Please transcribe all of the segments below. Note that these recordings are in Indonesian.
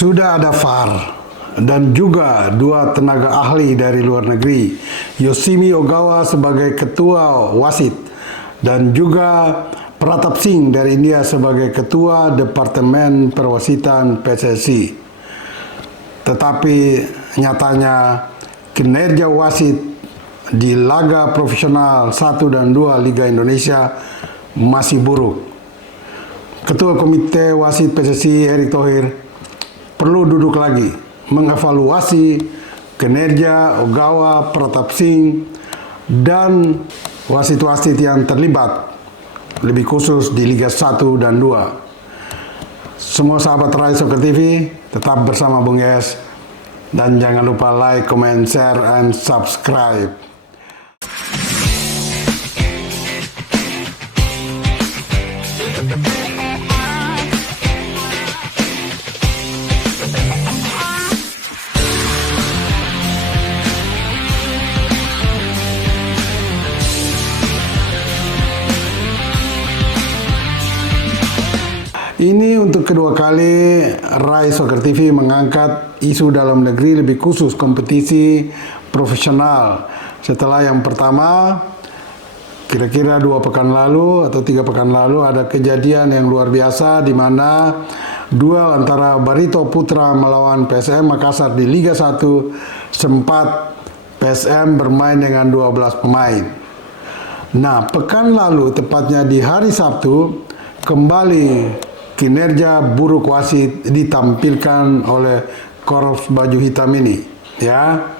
Sudah ada VAR dan juga dua tenaga ahli dari luar negeri, Yoshimi Ogawa sebagai ketua wasit dan juga Pratap Singh dari India sebagai ketua Departemen Perwasitan PSSI. Tetapi nyatanya kinerja wasit di laga profesional 1 dan 2 Liga Indonesia masih buruk. Ketua Komite Wasit PSSI Erick Thohir perlu duduk lagi mengevaluasi kinerja Ogawa, Pratap Singh, dan wasit-wasit yang terlibat, lebih khusus di Liga 1 dan 2. Semua sahabat Rai Soccer TV tetap bersama Bung Yes, dan jangan lupa like, comment, share, and subscribe. Ini untuk kedua kali Rai Soccer TV mengangkat isu dalam negeri, lebih khusus kompetisi profesional. Setelah yang pertama, kira-kira 2 pekan lalu atau 3 pekan lalu ada kejadian yang luar biasa di mana duel antara Barito Putra melawan PSM Makassar di Liga 1 sempat PSM bermain dengan 12 pemain. Nah, pekan lalu tepatnya di hari Sabtu kembali kinerja buruk wasit ditampilkan oleh Korps Baju Hitam ini, ya.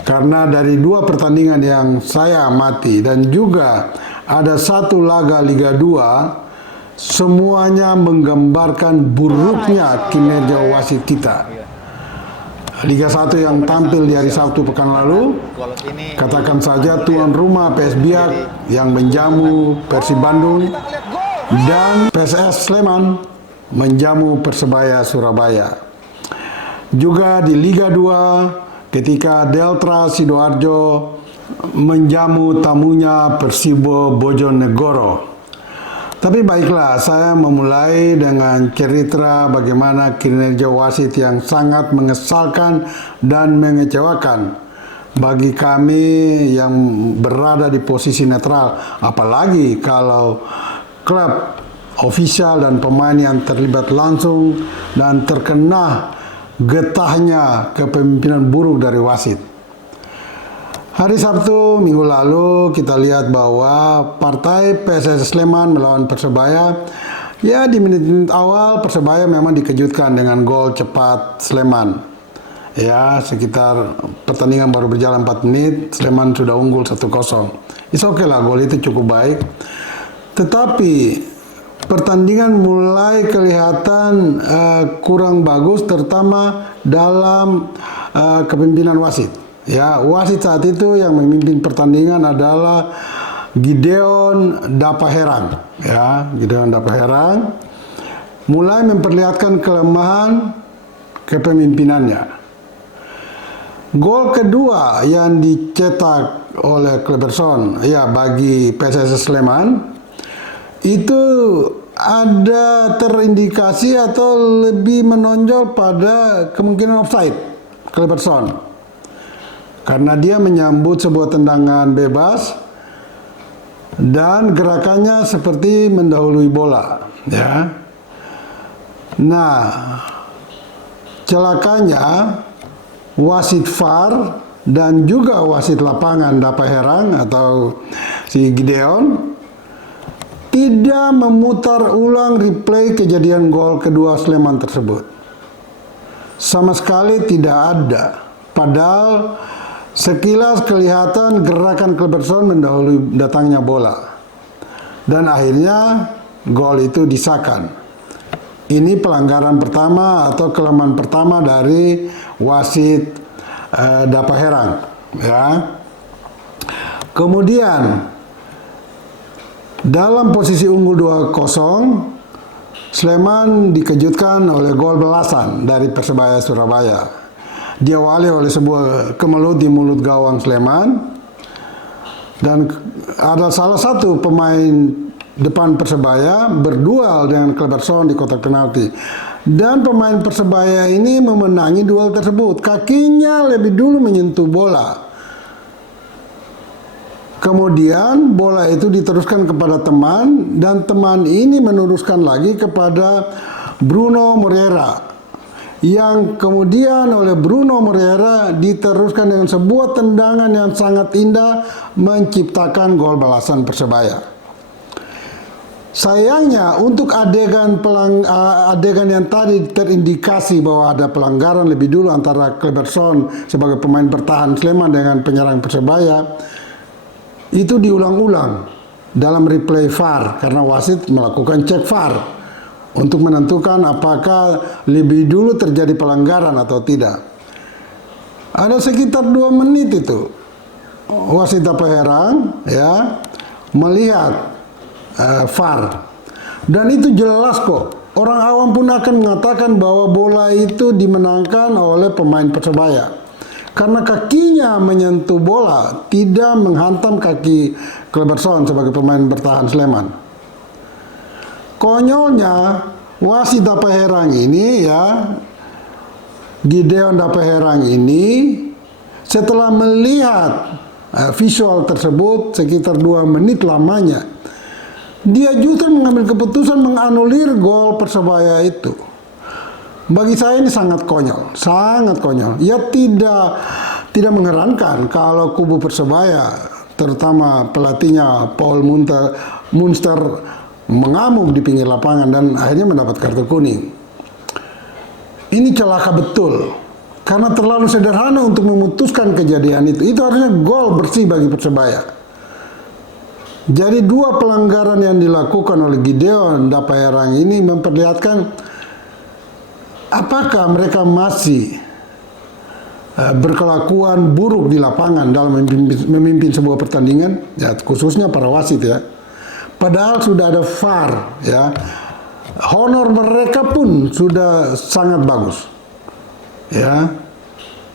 Karena dari 2 pertandingan yang saya amati dan juga ada 1 laga Liga 2, semuanya menggambarkan buruknya kinerja wasit kita. Liga 1 yang tampil di hari Sabtu pekan lalu, katakan saja tuan rumah PS Biak yang menjamu Persib Bandung, dan PSS Sleman menjamu Persebaya Surabaya. Juga di Liga 2 ketika Delta Sidoarjo menjamu tamunya Persibo Bojonegoro. Tapi baiklah, saya memulai dengan cerita bagaimana kinerja wasit yang sangat mengesalkan dan mengecewakan bagi kami yang berada di posisi netral, apalagi kalau klub, ofisial, dan pemain yang terlibat langsung dan terkena getahnya kepemimpinan buruk dari wasit. Hari Sabtu minggu lalu kita lihat bahwa partai PSS Sleman melawan Persebaya, ya di menit-menit awal Persebaya memang dikejutkan dengan gol cepat Sleman. Ya, sekitar pertandingan baru berjalan 4 menit, Sleman sudah unggul 1-0. It's okay lah, gol itu cukup baik. Tetapi pertandingan mulai kelihatan kurang bagus, terutama dalam kepemimpinan wasit. Ya, wasit saat itu yang memimpin pertandingan adalah Gideon Dapaherang. Ya, Gideon Dapaherang mulai memperlihatkan kelemahan kepemimpinannya. Gol kedua yang dicetak oleh Kleberson, ya, bagi PSS Sleman, itu ada terindikasi atau lebih menonjol pada kemungkinan offside Kleberson, karena dia menyambut sebuah tendangan bebas dan gerakannya seperti mendahului bola, ya. Nah, celakanya wasit VAR dan juga wasit lapangan Dapaherang atau si Gideon tidak memutar ulang replay kejadian gol kedua Sleman tersebut. Sama sekali tidak ada. Padahal sekilas kelihatan gerakan Kleberson mendahului datangnya bola. Dan akhirnya gol itu disahkan. Ini pelanggaran pertama atau kelemahan pertama dari wasit Dapaherang, ya. Kemudian dalam posisi unggul 2-0, Sleman dikejutkan oleh gol balasan dari Persebaya Surabaya. Diawali oleh sebuah kemelut di mulut gawang Sleman, dan ada salah satu pemain depan Persebaya berduel dengan Kleberson di kotak penalti. Dan pemain Persebaya ini memenangi duel tersebut. Kakinya lebih dulu menyentuh bola. Kemudian bola itu diteruskan kepada teman, dan teman ini meneruskan lagi kepada Bruno Moreira, yang kemudian oleh Bruno Moreira diteruskan dengan sebuah tendangan yang sangat indah menciptakan gol balasan Persebaya. Sayangnya untuk adegan yang tadi terindikasi bahwa ada pelanggaran lebih dulu antara Kleberson sebagai pemain bertahan Sleman dengan penyerang Persebaya, itu diulang-ulang dalam replay VAR karena wasit melakukan cek VAR untuk menentukan apakah lebih dulu terjadi pelanggaran atau tidak. Ada sekitar 2 menit itu wasit Dapaherang ya melihat VAR, dan itu jelas kok. Orang awam pun akan mengatakan bahwa bola itu dimenangkan oleh pemain Persebaya karena kakinya menyentuh bola, tidak menghantam kaki Kleberson sebagai pemain bertahan Sleman. Konyolnya wasit Dapaherang ini ya, Gideon Dapaherang ini setelah melihat visual tersebut sekitar 2 menit lamanya, dia justru mengambil keputusan menganulir gol Persebaya itu. Bagi saya ini sangat konyol, sangat konyol. Ya tidak mengherankan kalau kubu Persebaya, terutama pelatihnya Paul Munster mengamuk di pinggir lapangan dan akhirnya mendapat kartu kuning. Ini celaka betul, karena terlalu sederhana untuk memutuskan kejadian itu. Itu harusnya gol bersih bagi Persebaya. Jadi 2 pelanggaran yang dilakukan oleh Gideon Dapaherang ini memperlihatkan apakah mereka masih berkelakuan buruk di lapangan dalam memimpin sebuah pertandingan, ya, khususnya para wasit ya. Padahal sudah ada VAR ya. Honor mereka pun sudah sangat bagus. Ya.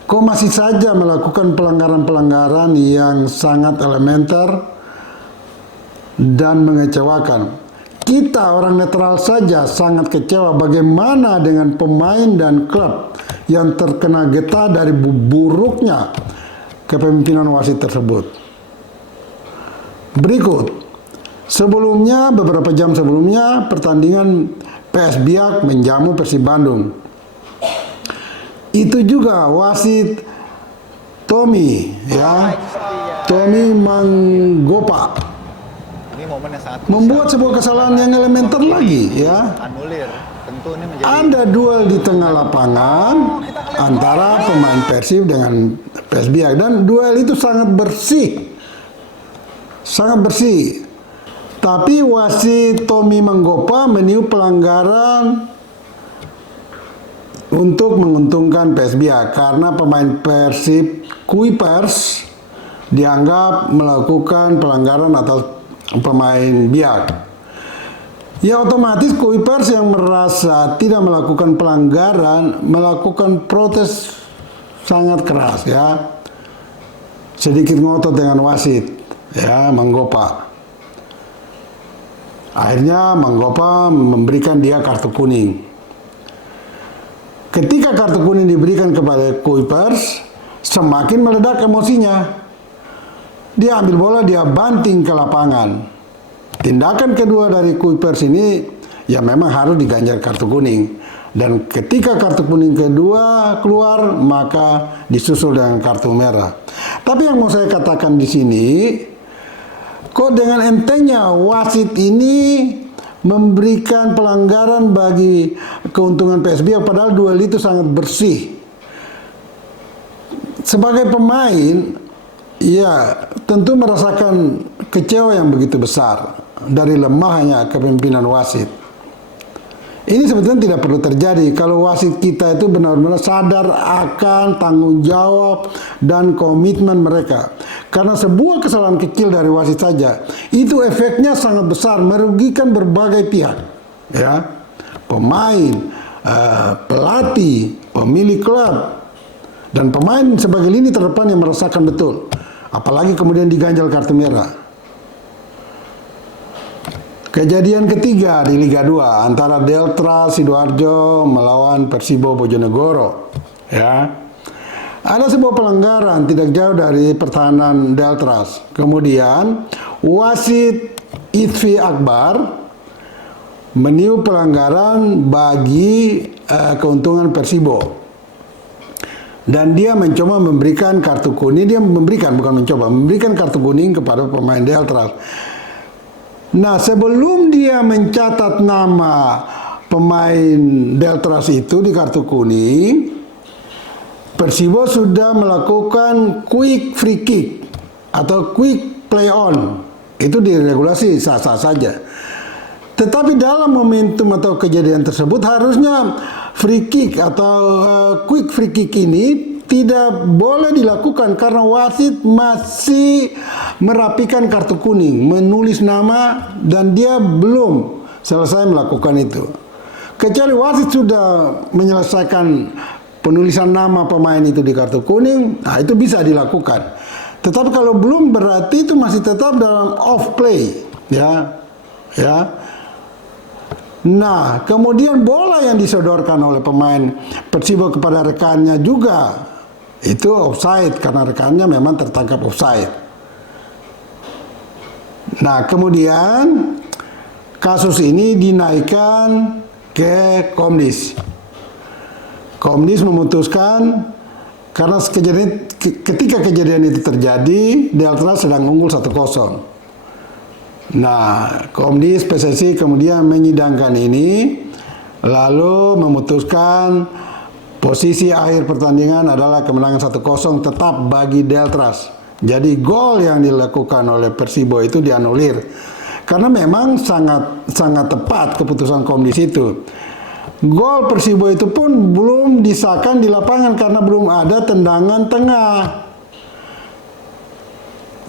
Kok masih saja melakukan pelanggaran-pelanggaran yang sangat elementer dan mengecewakan. Kita orang netral saja sangat kecewa bagaimana dengan pemain dan klub yang terkena getah dari buruknya kepemimpinan wasit tersebut. Berikut, sebelumnya, beberapa jam sebelumnya, pertandingan PS Biak menjamu Persib Bandung. Itu juga wasit Tommy ya, Tommy Manggopa membuat sebuah kesalahan yang elementer lagi ya. Ada duel di tengah lapangan antara pemain Persib dengan PS Biak, dan duel itu sangat bersih, sangat bersih. Tapi wasit Tommy Manggopa meniup pelanggaran untuk menguntungkan PS Biak karena pemain Persib Kuipers dianggap melakukan pelanggaran atau pemain Biak. Ya otomatis Kuipers yang merasa tidak melakukan pelanggaran melakukan protes sangat keras ya. Sedikit ngotot dengan wasit ya Manggopa. Akhirnya Manggopa memberikan dia kartu kuning. Ketika kartu kuning diberikan kepada Kuipers, semakin meledak emosinya. Dia ambil bola, dia banting ke lapangan. Tindakan kedua dari Kuipers ini ya memang harus diganjar kartu kuning. Dan ketika kartu kuning kedua keluar, maka disusul dengan kartu merah. Tapi yang mau saya katakan di sini, kok dengan entengnya wasit ini memberikan pelanggaran bagi keuntungan PSB, padahal duel itu sangat bersih. Sebagai pemain, ya tentu merasakan kecewa yang begitu besar dari lemahnya kepemimpinan wasit. Ini sebetulnya tidak perlu terjadi kalau wasit kita itu benar-benar sadar akan tanggung jawab dan komitmen mereka. Karena sebuah kesalahan kecil dari wasit saja, itu efeknya sangat besar, merugikan berbagai pihak. Ya, pemain, pelatih, pemilik klub, dan pemain sebagai lini terdepan yang merasakan betul. Apalagi kemudian diganjal kartu merah. Kejadian ketiga di Liga 2 antara Delta Sidoarjo melawan Persibo Bojonegoro. Ya, ada sebuah pelanggaran tidak jauh dari pertahanan Deltras. Kemudian wasit Itfi Akbar meniup pelanggaran bagi keuntungan Persibo. Dan dia mencoba memberikan kartu kuning, memberikan kartu kuning kepada pemain Deltras. Nah, sebelum dia mencatat nama pemain Deltras itu di kartu kuning, Persibo sudah melakukan quick free kick atau quick play on. Itu diregulasi sah-sah saja. Tetapi dalam momentum atau kejadian tersebut harusnya free kick atau quick free kick ini tidak boleh dilakukan karena wasit masih merapikan kartu kuning, menulis nama, dan dia belum selesai melakukan itu. Kecuali wasit sudah menyelesaikan penulisan nama pemain itu di kartu kuning, nah itu bisa dilakukan. Tetapi kalau belum, berarti itu masih tetap dalam off play, ya. Nah, kemudian bola yang disodorkan oleh pemain Persibo kepada rekannya juga itu offside karena rekannya memang tertangkap offside. Nah, kemudian kasus ini dinaikkan ke Komdis. Komdis memutuskan karena ketika kejadian itu terjadi, Delta sedang unggul 1-0. Nah, Komdis PSSI kemudian menyidangkan ini, lalu memutuskan posisi akhir pertandingan adalah kemenangan 1-0 tetap bagi Deltras. Jadi gol yang dilakukan oleh Persibo itu dianulir karena memang sangat tepat keputusan Komdis itu. Gol Persibo itu pun belum disahkan di lapangan karena belum ada tendangan tengah.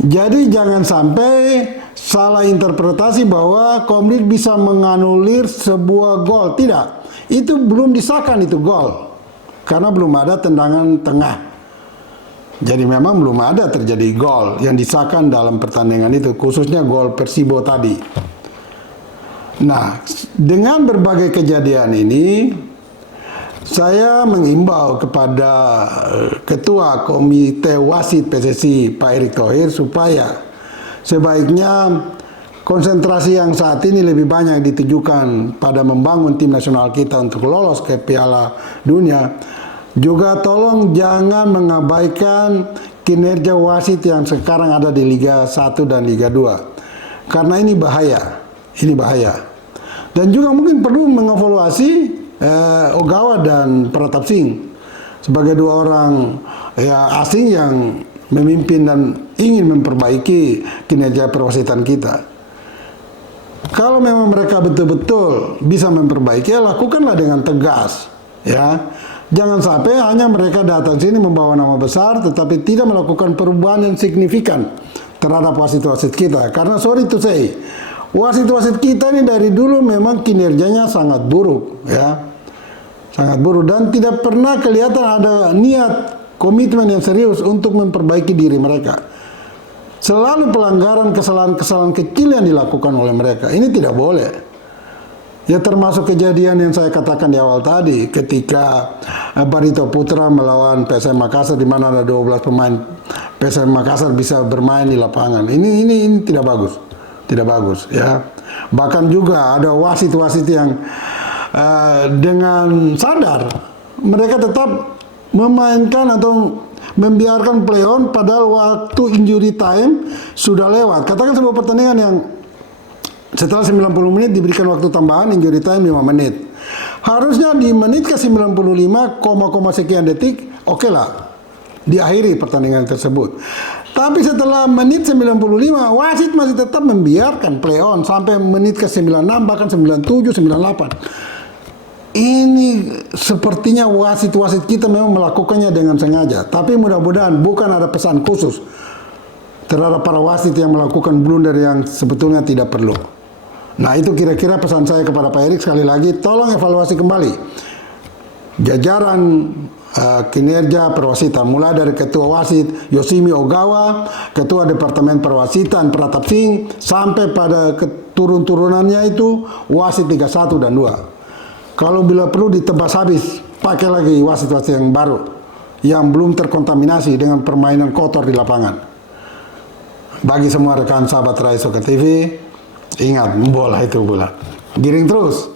Jadi jangan sampai salah interpretasi bahwa Komdis bisa menganulir sebuah gol. Tidak, itu belum disahkan itu gol karena belum ada tendangan tengah. Jadi memang belum ada terjadi gol yang disahkan dalam pertandingan itu, khususnya gol Persibo tadi. Nah, dengan berbagai kejadian ini, saya mengimbau kepada Ketua Komite Wasit PSSI Pak Erick Thohir supaya sebaiknya konsentrasi yang saat ini lebih banyak ditujukan pada membangun tim nasional kita untuk lolos ke Piala Dunia. Juga tolong jangan mengabaikan kinerja wasit yang sekarang ada di Liga 1 dan Liga 2. Karena ini bahaya. Dan juga mungkin perlu mengevaluasi Ogawa dan Pratap Singh sebagai dua orang asing yang memimpin dan ingin memperbaiki kinerja perwasitan kita. Kalau memang mereka betul-betul bisa memperbaiki, lakukanlah dengan tegas, ya. Jangan sampai hanya mereka datang sini membawa nama besar tetapi tidak melakukan perubahan yang signifikan terhadap wasit-wasit kita. Karena sorry to say, wasit-wasit kita ini dari dulu memang kinerjanya sangat buruk, ya. Sangat buruk dan tidak pernah kelihatan ada niat komitmen yang serius untuk memperbaiki diri mereka. Selalu pelanggaran, kesalahan-kesalahan kecil yang dilakukan oleh mereka. Ini tidak boleh. Ya termasuk kejadian yang saya katakan di awal tadi ketika Barito Putra melawan PSM Makassar di mana ada 12 pemain PSM Makassar bisa bermain di lapangan. Ini tidak bagus. Tidak bagus, ya. Bahkan juga ada wasit-wasit yang dengan sadar mereka tetap memainkan atau membiarkan play on padahal waktu injury time sudah lewat. Katakan sebuah pertandingan yang setelah 90 menit diberikan waktu tambahan, injury time 5 menit. Harusnya di menit ke 95, sekian detik, oke lah, diakhiri pertandingan tersebut. Tapi setelah menit 95, wasit masih tetap membiarkan play on sampai menit ke 96, bahkan 97, 98. Ini sepertinya wasit-wasit kita memang melakukannya dengan sengaja. Tapi mudah-mudahan bukan ada pesan khusus terhadap para wasit yang melakukan blunder yang sebetulnya tidak perlu. Nah, itu kira-kira pesan saya kepada Pak Erick. Sekali lagi, tolong evaluasi kembali jajaran kinerja perwasitan, mulai dari ketua wasit Yoshimi Ogawa, ketua departemen perwasitan Pratap Singh, sampai pada turun-turunannya itu wasit Liga 1 dan 2. Kalau bila perlu ditebas habis, pakai lagi wasit-wasit yang baru yang belum terkontaminasi dengan permainan kotor di lapangan. Bagi semua rekan sahabat Rai Soccer TV, ingat, bola itu bola. Giring terus.